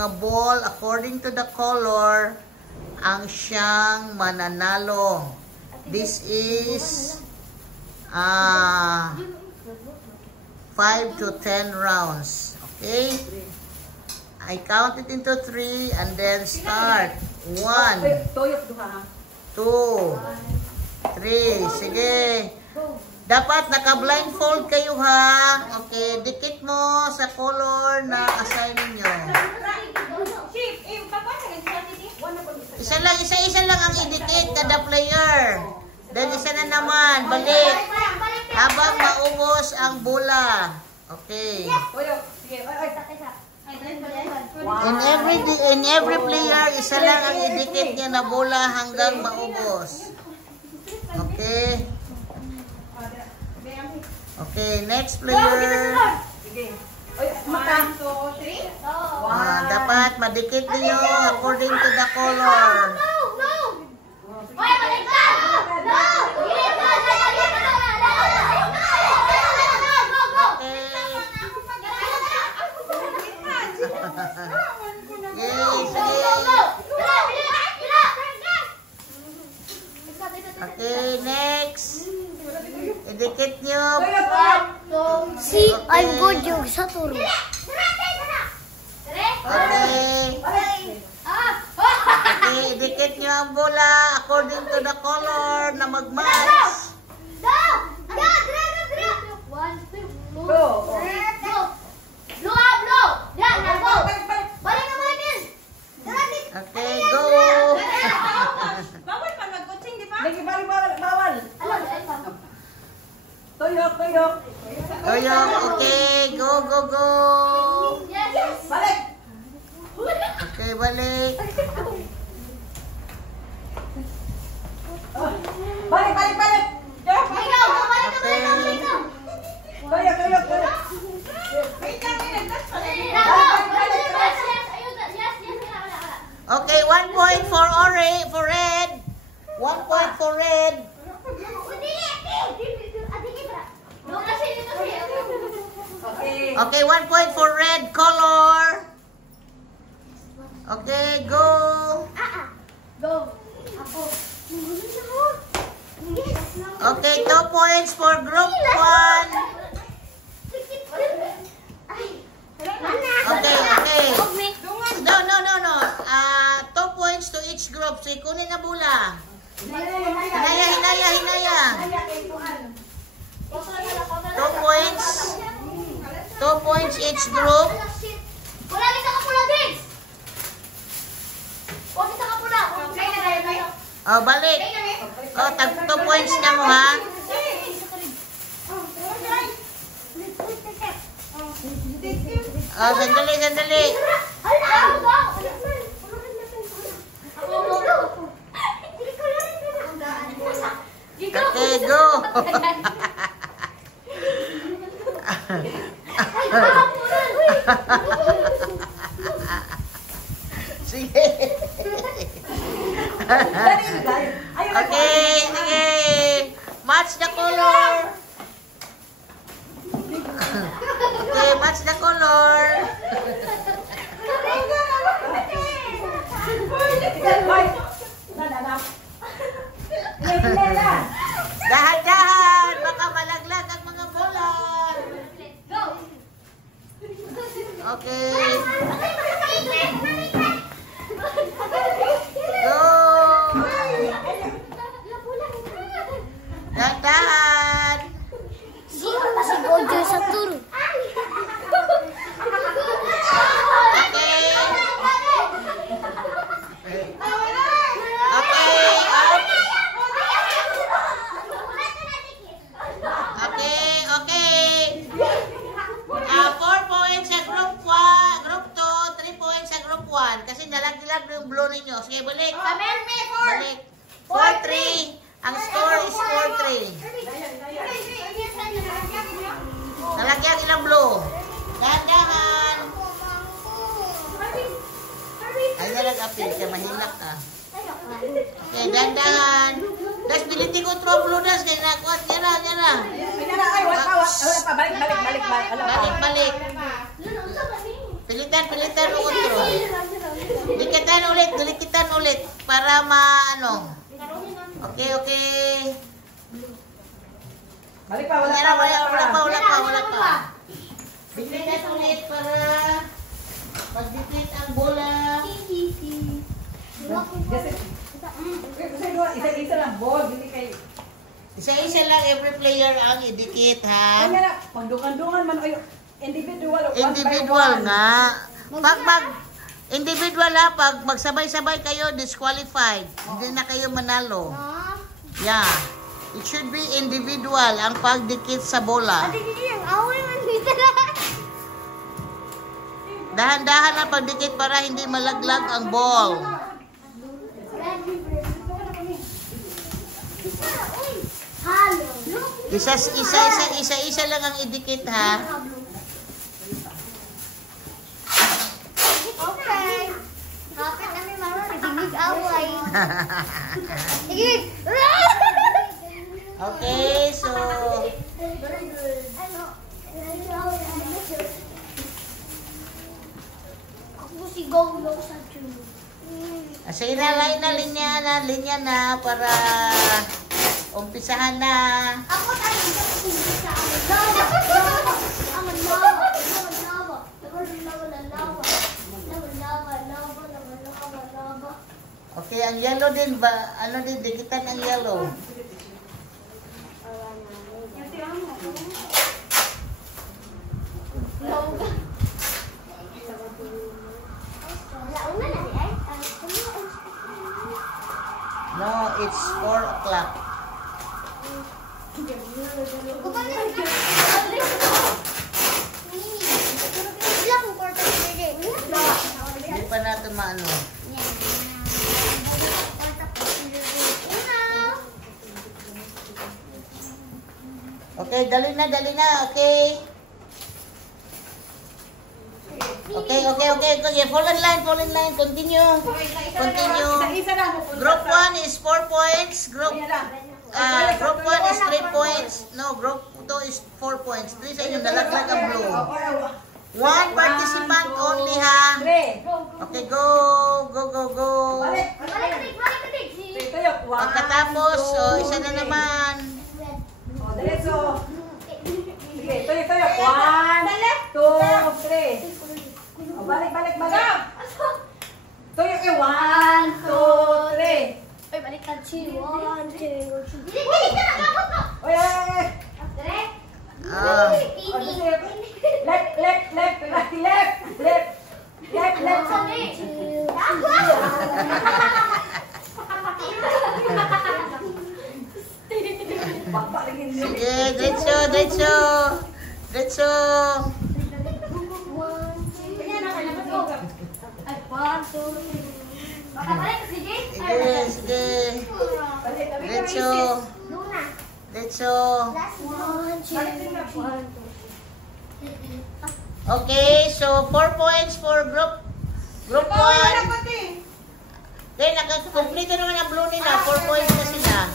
mga ball according to the color ang siyang mananalo. This is 5 to 10 rounds. Okay? I count it into 3 and then start. 1, 2, 3. Sige. Dapat naka-blindfold kayo ha. Okay, dikit mo sa color na assign niyo. Isa lang ang idikit kada player. Then isa na naman, balik. Habang maubos ang bola. Okay. In every player, isa lang ang idikit niya na bola hanggang maubos. Okay. Okay, next player. Dapat madikit niyo according to the color. Okay, next. Idikit nyo. See, I'm good yung sa turo. Okay. Okay, idikit nyo ang bola according to the color na mag-match. Okay, go. Bawal pa mag-coaching, di ba? Bawal. Tuyok. Tuyok, okay. Go. Balik. Okay, balik. Balik. Tuyok. Okay, 1 point for red. 1 point for red. Okay, 1 point for red color. Okay, go. Okay, 2 points for group 1. Okay. No. 2 points to each group. So, kunin na bola. Hinaya. 2 points. 2 points each group. Oh, balik. Oh, 2 points na mo ha. Oh, sandali. Okay, go. Sige. Okay, sige. Match the color. Okay, match the color. Dahan-dahan, baka malaglag ang mga bola. Okay. Go. Dahan-dahan. Si Gojo sa turo. Okay. 4 points sa group 2, 3 points sa group 1. Kasi nalag-lag yung blue ninyo. Sige, balik. Balik. 4-3. Ang score is 4-3. Nalagyan ilang blue. Dahan-dahan. Ay, nalag-apil ka. Mahilak ka. Okay, dahan-dahan. Das, biliti ko throw blue das. Kaya nakuat. Nyara. Balik. Pilitan pilitan mo control. Dikitan ulit para maano. Okay. Balik pa, wala pa. Dikitan ulit para pag-dikit ang bola. Isa lang, ball, hindi kayo. Isa-isa lang every player ang idikit, ha? Kanya na, pagdungan-dungan man, ay, individual. Individual nga. Individual ha, pag magsabay-sabay kayo, disqualified. Hindi na kayo manalo. Yeah. It should be individual ang pagdikit sa bola. Dahan-dahan ang pagdikit para hindi malaglag ang ball. Isa lang ang idikit, ha? Okay. Kapit namin marunong away. Okay, so ako si Golo sa tube. sige na, linya na para umpisahan na. Ako tayo sa amin. Lava. Okay, ang yellow din ba? Ano din, dikitan ang yellow. No, it's 4 o'clock. Hindi pa natin maano. Okay, dali na, okay. Okay. Fall in line, continue. Isa lang. Group 1 is 4 points. Group 1 is 3 points. No, group 2 is 4 points. 3 sa inyo, nalaglag ang blue. 1 participant only, ha? Okay, go. Balik. Pagkatapos, isa na naman. Diretso. Sige, tuyo. 1, 2, 3. Balik. Tuyo kayo. 1, 2, 3. Ay, baliktad si 1, 2, 3. Oy. Sige, diretso. Sige. Diretso. Okay, so 4 points for group 1. Okay, nakakomplete naman ang blue nila. 4 points na sila.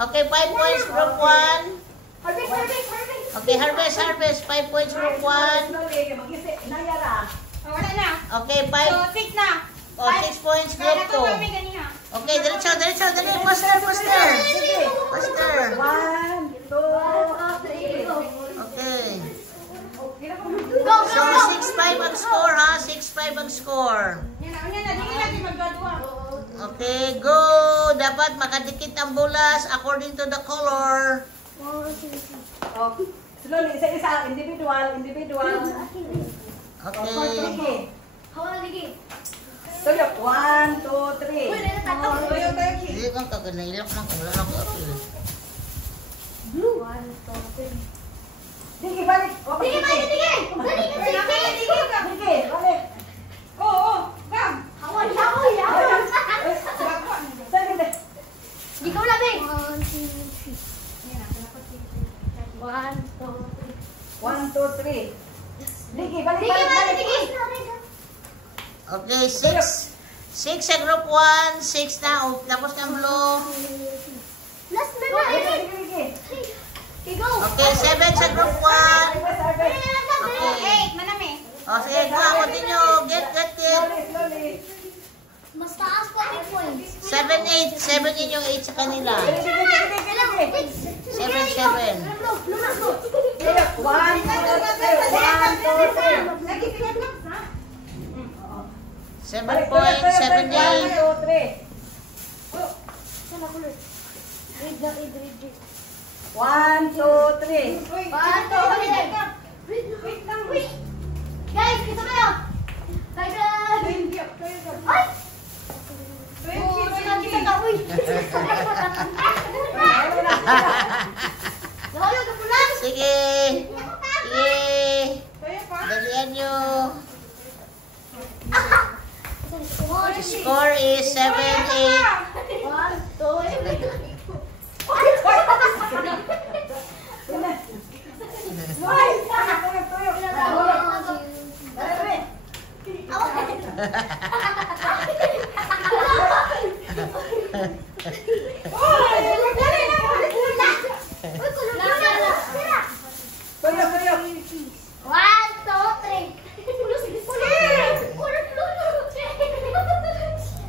Okay, 5 points group 1. Okay, harvest. 5 points group 1. Okay, 6 points group 2. Okay, diretso. Dali, faster. 1, 2, 3. Okay. So, 6-5 ang score, ha? 6-5 ang score. Okay, go! Dapat makadikit ang bulas according to the color. Slowly, isa-isa. Individual. Okay. Tuyo. 1, 2, 3. Hindi kang kaganailak man kung wala ako apil. Digi, balik. Sige, balik. Digi, balik. Gam. Di ka labing. 1, 2, 3. Digi, balik. Okay, 6. 6 sa group 1. 6 na. Oh, tapos ng blue. Last na. Digi. Okay, go. Okay, 7 sa group 1. Okay. 8, manami. 7-8. 7 yun yung 8 sa kanila. 7-7. 7 points, 7-8. 1, 2, 3. Guys, kita kayo. Ay! Kita ka, uy. Sige. Sige. Dalian nyo. Score is 7-8. 1, 2, 3.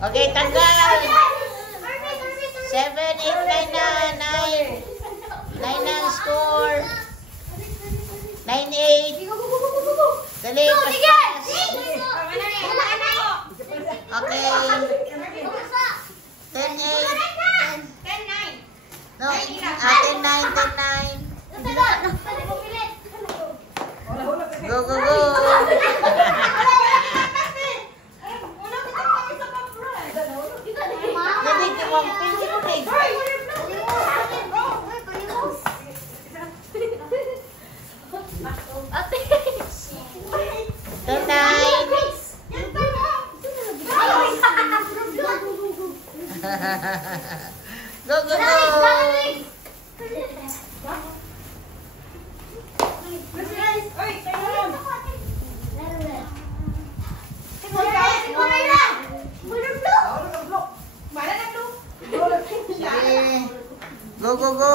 Okay, tanggal. 7, 8, 9 na. 9. 9 na ang score. 9-8. Dali, paspas. Okay. 10-8. No, 10-9, 10-9. Go, go, go. Dali, kawang pinsi mo rin. 10-9. Go, go, go. Go, go, go.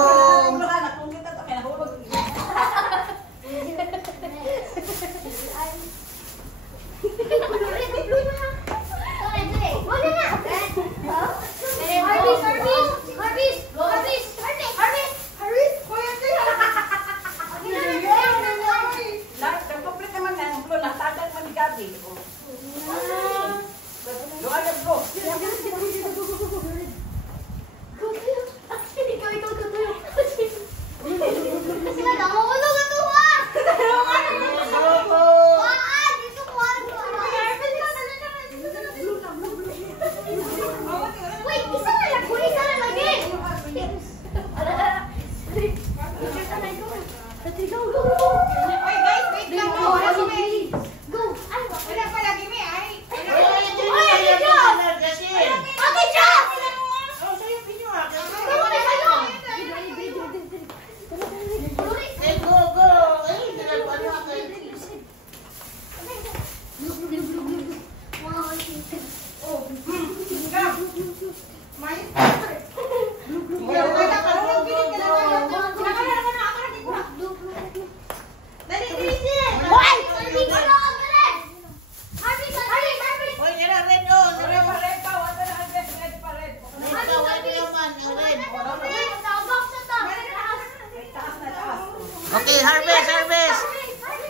Okay, harvest, harvest.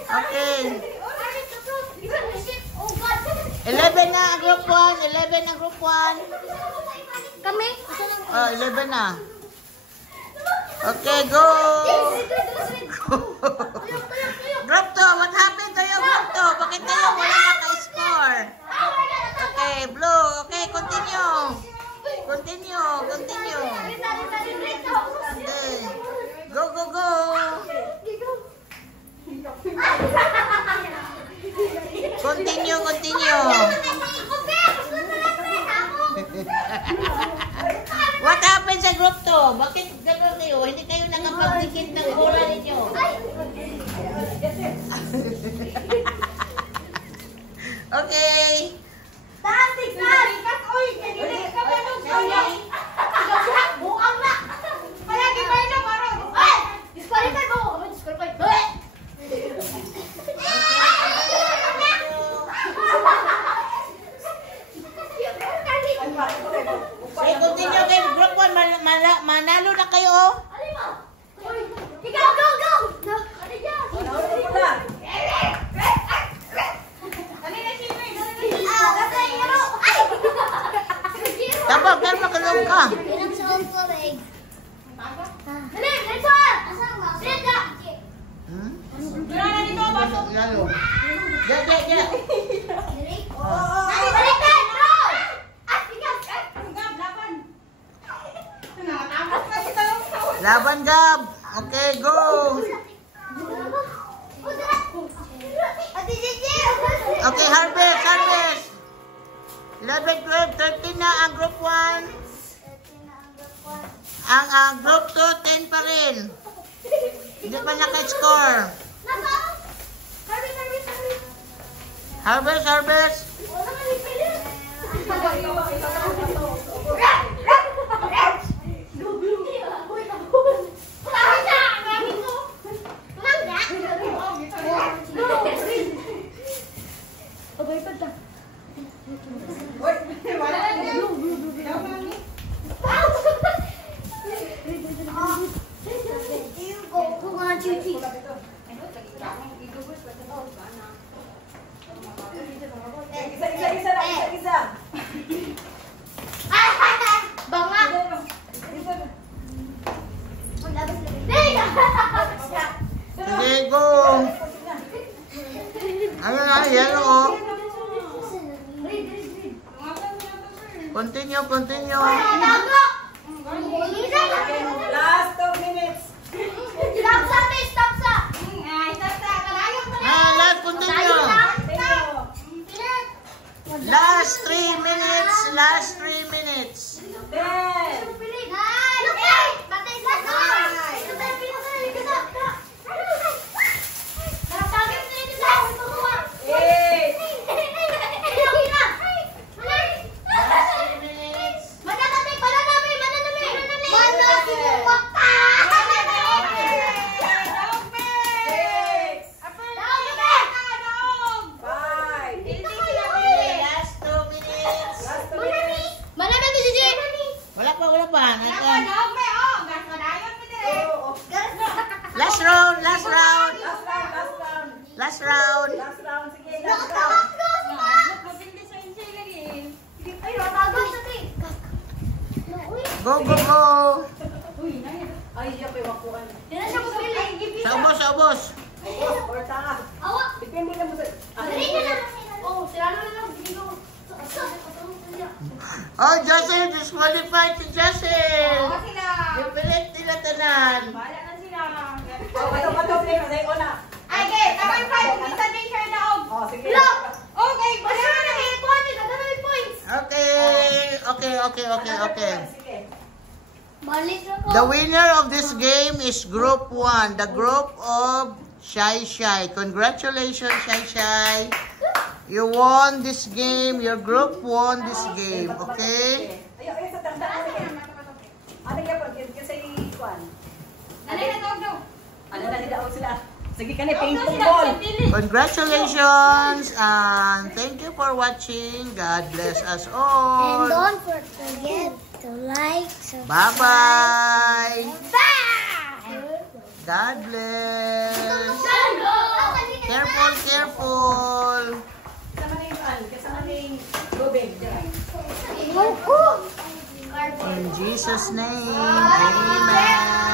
Okay. 11 na ang group 1, 11 ang group 1. Kami? Oh, 11 na. Okay, go. Group 2, what happened to your group 2? Bakit kayo wala naka-score? Okay, blue. Okay, continue. Continue, continue. Okay. Go, go, go. Continue, continue. What happened sa group 2? Bakit gano'n kayo? Hindi kayo nakapagdikit ng bola ninyo. Okay. Sige, na kayo, oh. Ikaw, go, go! Tabag, pero makalong ka. Ilang sa old tubig. Dali, let's go! Dali ka! Lalo. Get. Dali. Baliktad, bro! Laban, Gab. Okay, go. Okay, harvest. 11, 12, 13 na ang group 1. Ang group 2, 10 pa rin. Hindi pa naka-score. Harvest. Isa. Sige, go. Ano na, yellow, oh. Continue. Last 2 minutes. Let's continue. Last 3 minutes. 10. Wala pa. Last round. Last round. Sige. Last round. Go. Ay, diyan pa yung wakuan. Sa ubos. Or tanga. Depende na mo sa... Oh, Jocelyn, disqualified si Jocelyn. Ipilit nila tanan. Bato, play na. Sa'yo na. Sige. Okay. Sige. The winner of this game is Group 1, the group of Shy. Congratulations, Shy. You won this game. Your group won this game. Okay? Ayun, sa tanda. Ano yan po? Kasi Juan. Dali daw sila. Sige ka na, ping-pong ball. Congratulations and thank you for watching. God bless us all. And don't forget to like, subscribe. Bye-bye. Bye! God bless. Careful. Kasama na yung gobeng. In Jesus' name, amen.